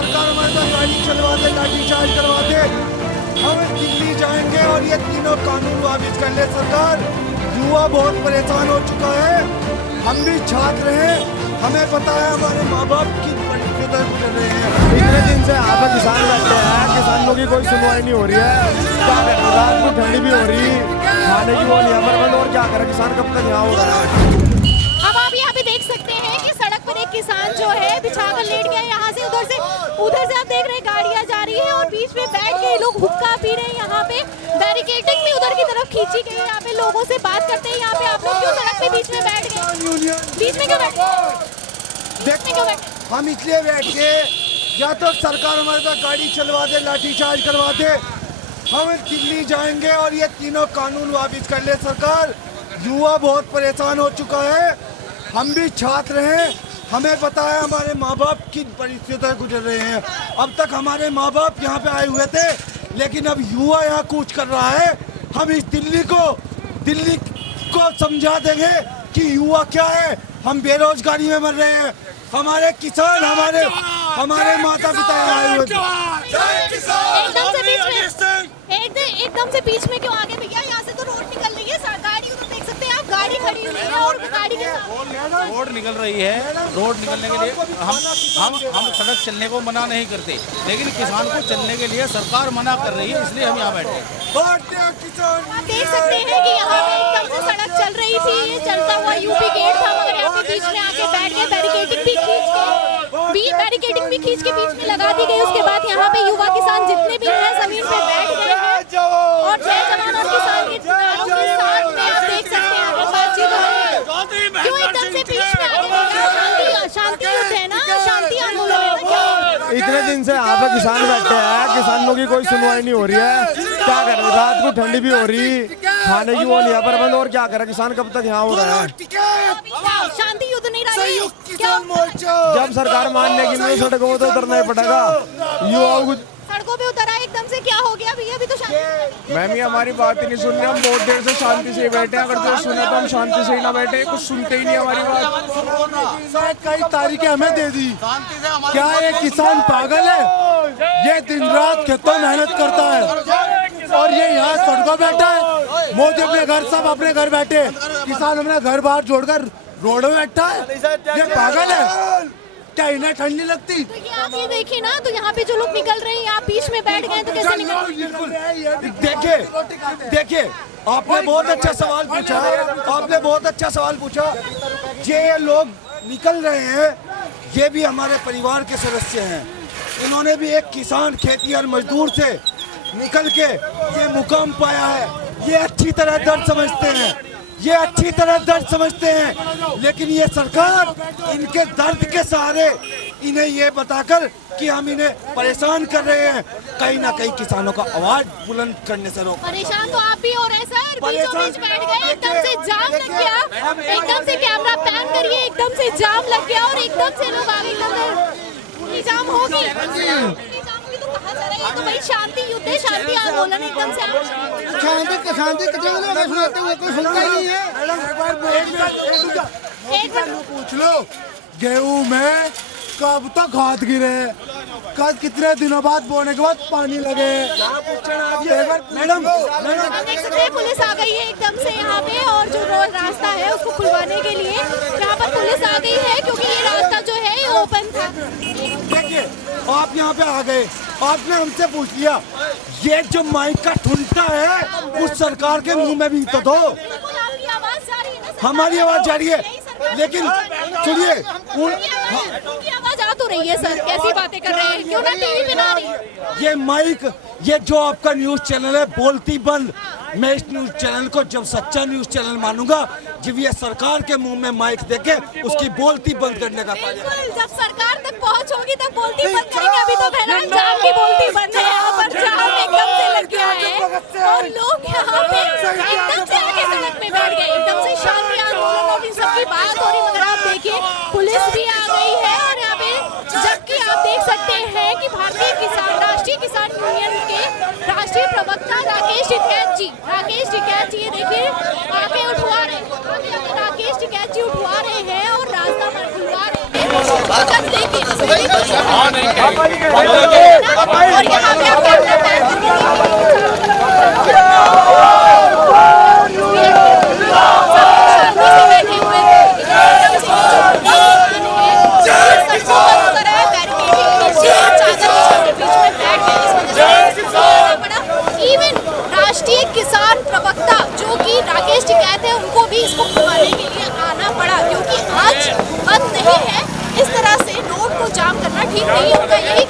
सरकार हमारे साथ गाड़ी चलवा दे, लाठी चार्ज करवा दे, हम दिल्ली जाएंगे और ये तीनों कानून वापिस कर ले सरकार। युवा बहुत परेशान हो चुका है, हम भी छात्र हैं, हमें पता है हमारे माँ बाप की परिस्थितियों से गुजर रहे हैं। इतने दिन से यहाँ पे किसान बैठे हैं, किसानों की कोई सुनवाई नहीं हो रही है। रात को ठंडी भी हो रही, खाने की वो नहीं है बंद, और क्या करे किसान, कब तक यहाँ होगा। अब आप यहाँ पे देख सकते हैं कि सड़क पर एक किसान जो है बिछाकर लेट गया, यहाँ से उधर से आप देख रहे हैं गाड़ियाँ जा रही है और बीच में बैठ के लोग हुक्का पी रहे हैं। यहाँ पे बैरिकेडिंग भी उधर की तरफ खींची गई है। यहाँ पे लोगों से बात करते हैं, यहाँ पे आप लोग क्यों सड़क पे बीच में बैठ गए? बीच में क्यों बैठे? हम इसलिए बैठ गए, या तो सरकार हमारे साथ गाड़ी चलवा दे, लाठी चार्ज करवा दे, हम दिल्ली जाएंगे और ये तीनों कानून वापिस कर ले सरकार। युवा बहुत परेशान हो चुका है, हम भी छात्र हैं, हमें पता है हमारे माँ बाप की परिस्थितियों से गुजर रहे हैं। अब तक हमारे माँ बाप यहाँ पे आए हुए थे, लेकिन अब युवा यहाँ कूच कर रहा है। हम इस दिल्ली को समझा देंगे कि युवा क्या है। हम बेरोजगारी में मर रहे हैं, हमारे किसान, हमारे माता पिता आए हुए थे। एकदम से बीच में क्यों आगे भैया? यहाँ से तो रोड निकल रही है, गाड़ी उधर देख सकते हैं आप, गाड़ी खड़ी हुई है और गाड़ी के साथ रोड निकल रही है। रोड निकलने के लिए हम सड़क चलने को मना नहीं करते, लेकिन किसान को चलने के लिए सरकार मना कर रही है, इसलिए हम यहाँ बैठे हैं। आप देख सकते हैं कि यहाँ पे एकदम से सड़क चल रही थी, ये चलता हुआ यूपी गेट था, मगर यहाँ पे बीच में आके बैठ गए। बैरिकेडिंग भी खींच के बीच में लगा दी गई। उसके बाद यहाँ पे युवा किसान जितने भी हैं जमीन पे बैठ गए हैं और जय जवान और किसान के नारों के साथ में आप देख सकते हैं आगे बातचीत हो रही है। क्यों एकदम से बीच में आगे? शांति युद्ध है ना, शांति आंदोलन है ना, क्यों? इतने दिन से यहाँ पे किसान बैठे हैं, किसानों की कोई सुनवाई नहीं हो रही है। क्या करे, रात को ठंडी भी हो रही, खाने की वो नहीं है बंद, और क्या करे किसान, कब तक यहाँ होगा। शांति युद्ध नहीं रही, जब सरकार मानने की नहीं, सड़कों में तो उतरना ही पड़ेगा। युवाओं को सड़कों पे उतर आए एकदम से, क्या हो गया भैया? अभी तो शांति। मैम ये हमारी बात ही नहीं सुन रहे, हम बहुत देर से शांति से ही बैठे हैं। अगर जो सुने तो हम शांति से ही ना बैठे, कुछ सुनते ही नहीं हमारी बात। कई तारीखें हमें दे दी, क्या ये किसान पागल है? ये दिन रात खेतों में मेहनत करता है और ये यहाँ सड़कों बैठा है। मोदी अपने घर, सब अपने घर बैठे, किसान अपने घर बाहर छोड़कर रोड में बैठा है। ये पागल है क्या? इन्हें ठंडी लगती? तो ये आप ये देखिए ना, तो यहाँ पे जो लोग निकल रहे हैं, आप बीच में बैठ गए तो कैसे निकल? देखिए आपने बहुत अच्छा सवाल पूछा, ये लोग निकल रहे हैं, ये भी हमारे परिवार के सदस्य हैं। इन्होंने भी एक किसान, खेती और मजदूर से निकल के ये मुकाम पाया है। ये अच्छी तरह दर्द समझते हैं, लेकिन ये सरकार इनके दर्द के सहारे इन्हें ये बताकर कि हम इन्हें परेशान कर रहे हैं, कहीं ना कहीं किसानों का आवाज बुलंद करने से रोक। परेशान तो आप भी हो रहे सर, बीचों बीच बैठ गए, एकदम से जाम लग गया, एकदम से कैमरा पैन करिए, एकदम से जाम लग गया और एकदम से लोग आगे जाम हो गई। तो कहाँ जा रहे हैं? तो भाई शांति युद्ध है, शांति आंदोलन, एकदम से शांति कितने लोग सुनाते हुए कोई सुनता ही नहीं है। एक बार पूछ लो, गेहूं में कब तक हाथ गिरे, कल कितने दिनों बाद बोने के बाद पानी लगे। मैडम देख सकते हैं पुलिस आ गई है एकदम से यहाँ पे, और जो रोड रास्ता है उसको खुलवाने के लिए यहाँ पर पुलिस आ गई है, क्योंकि ये रास्ता जो है ये ओपन था। देखिए आप यहाँ पे आ गए, आपने हमसे पूछ लिया, ये जो माइक का ठुनता है उस सरकार के मुंह में भी तो दो। आपकी आवाज जा रही है ना, हमारी आवाज जा रही है, लेकिन सुनिए, उनकी आवाज आ तो रही है सर, कैसी बातें कर रहे हैं? क्यों ना टीवी पे ना आ रही? ये माइक, ये जो आपका न्यूज चैनल है बोलती बंद, मैं इस न्यूज चैनल को जब सच्चा न्यूज चैनल मानूंगा जब ये सरकार के मुंह में माइक देके उसकी बोलती बंद करने का। बिल्कुल, जब सरकार तक पहुंच होगी तब बोलती बंद करेंगे। अभी तो फिलहाल जाम की बोलती बंद है, यहाँ पर जाम एकदम से लग गया है और लोग यहाँ पे एकदम से आके सड़क में बैठ गए, एकदम से शांति आंदोलन और इन सबकी बात हो रही। मगर आप देखिए पुलिस भी आ गई है और यहाँ पे, जबकि आप देख सकते हैं कि राष्ट्रीय किसान यूनियन के राष्ट्रीय प्रवक्ता राकेश टिकैत जी ये देखिए आके उठवा रहे हैं, राकेश टिकैत जी उठवा रहे हैं और रास्ता खुलवा रहे हैं। और यहाँ पे आप कैमरा बैक राष्ट्रीय किसान प्रवक्ता जो कि राकेश टिकैत है, उनको भी इसको घुमाने के लिए आना पड़ा, क्योंकि आज बंद नहीं है। इस तरह से रोड को जाम करना ठीक नहीं है। उनका यही